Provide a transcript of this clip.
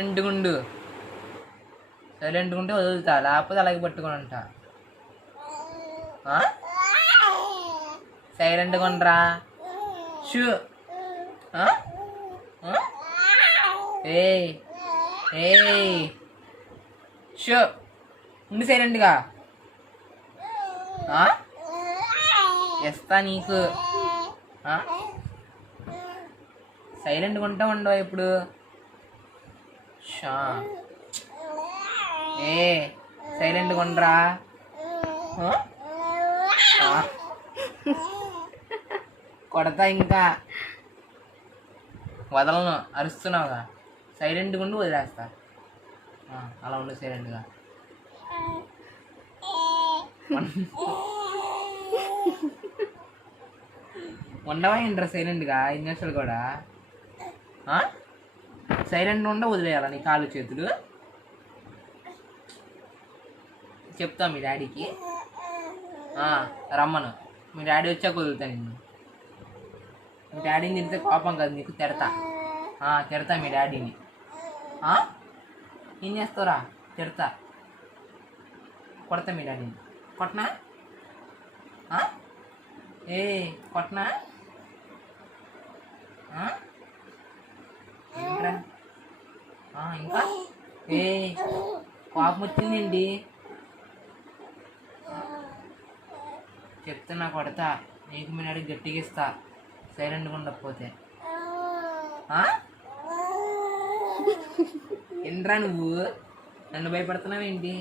సైలెంట్గుండు. సైలెంట్గుంటే వదులుతా, లేకపోతే అలాగే పట్టుకొని ఉంటా. సైలెంట్గా ఉండరా. షూ ఏ షూ ఉండి సైలెంట్గా. ఇస్తా నీకు. సైలెంట్గా ఉంటా ఉండవు ఇప్పుడు. షా సైలెంట్గా ఉండరా. కొడతా ఇంకా వదలను. అరుస్తున్నావుగా. సైలెంట్గా ఉండి వదిలేస్తా. అలా ఉండు సైలెంట్గా. ఉండవా ఏంట్రా సైలెంట్గా 5 నిమిషాలు కూడా. సైలెంట్గా ఉండ వదిలేయాలా నీ కాళ్ళు చేతులు. చెప్తా మీ డాడీకి. రమ్మను. మీ డాడీ వచ్చాక వదులుతా నిన్ను. మీ డాడీని తిడితే కోపం కాదు నీకు, తిడతా. తిడతా మీ డాడీని. ఏం చేస్తావురా. తిడతా. కొడతా మీ డాడీని. కొట్టనా కొట్టనా. ఏంట్రా ఇంకా కోపం వచ్చిందండి. చెప్తున్నా కొడతా. నీకు మీ డాడీ గట్టిగా ఇస్తా సైలెంట్గా ఉండకపోతే. ఏంట్రా నువ్వు నన్ను భయపడుతున్నావేంటి?